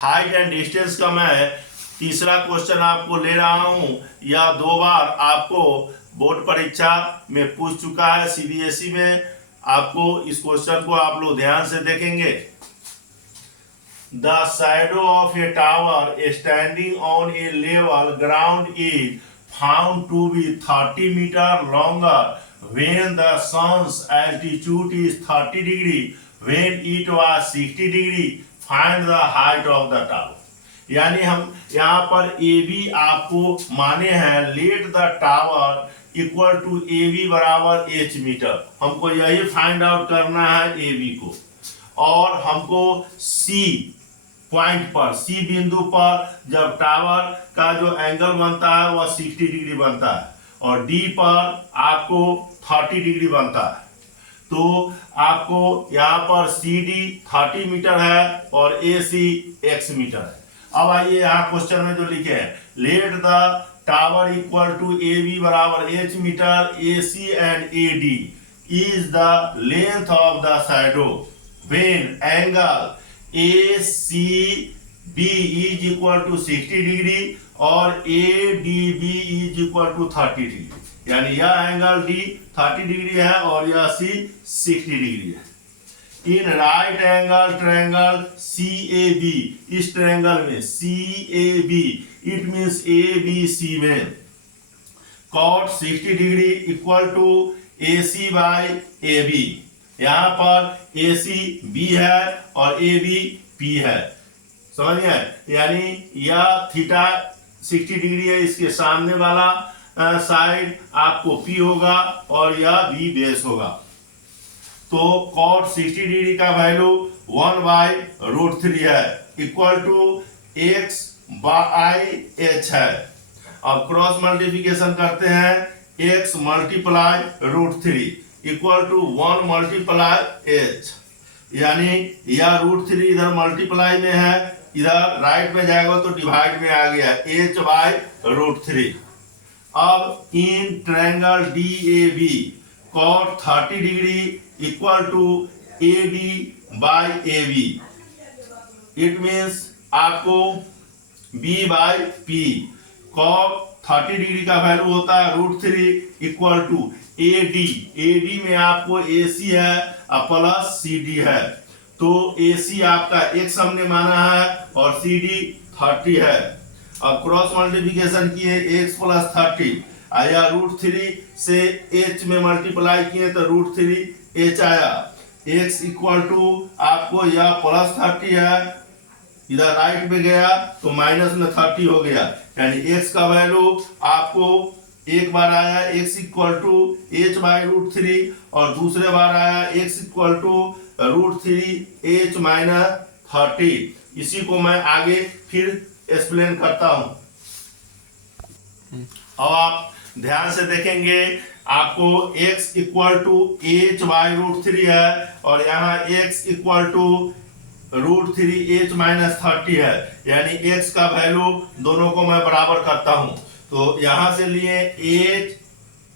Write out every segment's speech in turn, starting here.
Height and distance का मैं तीसरा क्वेश्चन आपको ले रहा हूं। यह 2 बार आपको बोर्ड परीक्षा में पूछ चुका है सीबीएसई में। आपको इस क्वेश्चन को आप लोग ध्यान से देखेंगे। The shadow of a tower standing on a level ground is found to be 30 metre longer when the sun's altitude is 30 degree when it was 60 degree find the height of the tower. यानी हम यहाँ पर A B आपको माने हैं। Let the tower equal to A B बराबर H metre. हमको यही फाइंड आउट करना है ए बी को। और हमको सी पॉइंट पर, सी बिंदु पर जब टावर का जो एंगल बनता है वह 60 डिग्री बनता है और डी पर आपको 30 डिग्री बनता है। तो आपको यहाँ पर सी डी 30 मीटर है और ए सी x मीटर है। अब आइए यहाँ क्वेश्चन में जो लिखे हैं, let the tower equal to A B बराबर H metre, A C and A D is the length of the shadow when angle A C B is equal to 60 degree और A D B is equal to 30 degree. यानी यह angle D 30 degree है और यह सी 60 degree है। In right angle triangle C A B, इस triangle में C A B it means A B C में cot 60 degree equal to A C by A B. यहाँ पर ए सी बी है और ए बी पी है। समझ गए? यानी यह थीटा 60 डिग्री है, इसके सामने वाला साइड आपको P होगा और यह B बेस होगा। तो cot 60 डिग्री का वैल्यू 1/√3 है equal to x by h है। अब क्रॉस मल्टीप्लिकेशन करते हैं, x multiply √3 equal to 1 multiply h। यानी यह √3 इधर मल्टीप्लाई में है, इधर राइट में जाएगा तो डिवाइड में आ गया h/√3। अब in triangle D A B cot 30 degree equal to A D by A B. It means आपको B by P. Cot 30 degree का वैल्यू होता है √3 equal to A D. A D में आपको ए सी है और प्लस सी डी है। तो ए सी आपका x हमने माना है और सी डी 30 है। अब क्रॉस मल्टीप्लिकेशन किए x प्लस 30 आया √3 से h में मल्टीप्लाई किए तो √3 h आया। x इक्वल टू आपको यह प्लस 30 है, इधर राइट में गया तो माइनस में 30 हो गया। यानी x का वैल्यू आपको एक बार आया x इक्वल टू h/√3 और दूसरे बार आया x equal to √3 h minus 30। इसी को मैं आगे फिर एक्सप्लेन करता हूं। अब आप ध्यान से देखेंगे, आपको x इक्वल टू h/√3 है और यहाँ x equal to √3 h minus 30 है। यानी x का वैल्यू दोनों को मैं बराबर करता हूं। तो यहाँ से लिए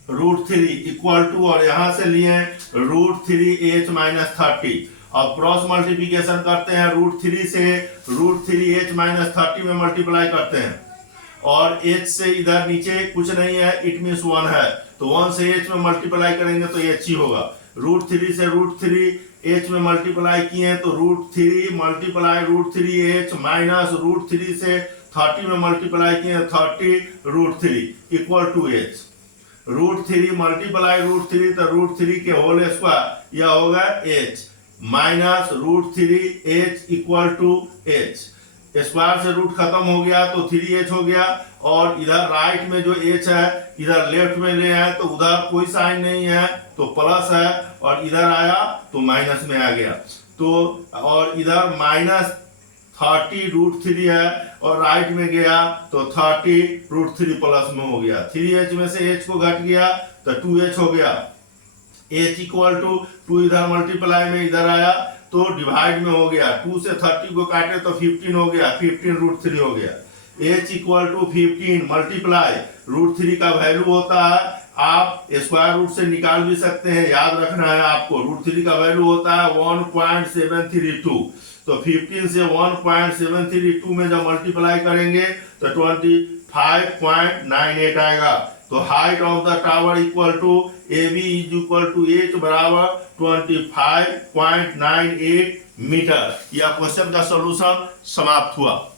h√3 इक्वल टू और यहाँ से लिए √3 h माइनस 30। अब क्रॉस मल्टीप्लिकेशन करते हैं, √3 से √3 h माइनस 30 में मल्टीप्लाई करते हैं और h से इधर नीचे कुछ नहीं है, इट मीन्स 1 है तो 1 से h में मल्टीप्लाई करेंगे तो h ही होगा। √3 से √3 h में मल्टीप्लाई किए तो √3 मल्टीप्लाई √3 h माइनस √3 से 30 में मल्टीप्लाई किए 30 √3 इक्वल टू h। √3 मल्टीप्लाई √3 तो √3 के होल स्क्वायर यह होगा h minus √3 h equal to h। Square से रूट खत्म हो गया तो 3h हो गया और इधर राइट में जो h है इधर लेफ्ट में ले आए तो उधर कोई साइन नहीं है तो प्लस है और इधर आया तो माइनस में आ गया। तो और इधर माइनस 30 √3 है और राइट में गया तो 30 √3 प्लस में हो गया। 3h में से h को घट गया तो 2h हो गया। h इक्वल टू 2 इधर मल्टीप्लाई में इधर आया तो डिवाइड में हो गया। 2 से 30 को काटे तो 15 हो गया, 15 √3 हो गया। h इक्वल टू 15 मल्टीप्लाई √3 का वैल्यू होता है, आप स्क्वायर रूट से निकाल भी सकते हैं, याद रखना है आपको। √3 का वैल्यू होता है 1.732 तो 15 से 1.732 में जब मल्टीप्लाई करेंगे तो 25.98 आएगा। तो height of the tower equal to AB is equal to H बराबर 25.98 मीटर। यह क्वेश्चन का सॉल्यूशन समाप्त हुआ।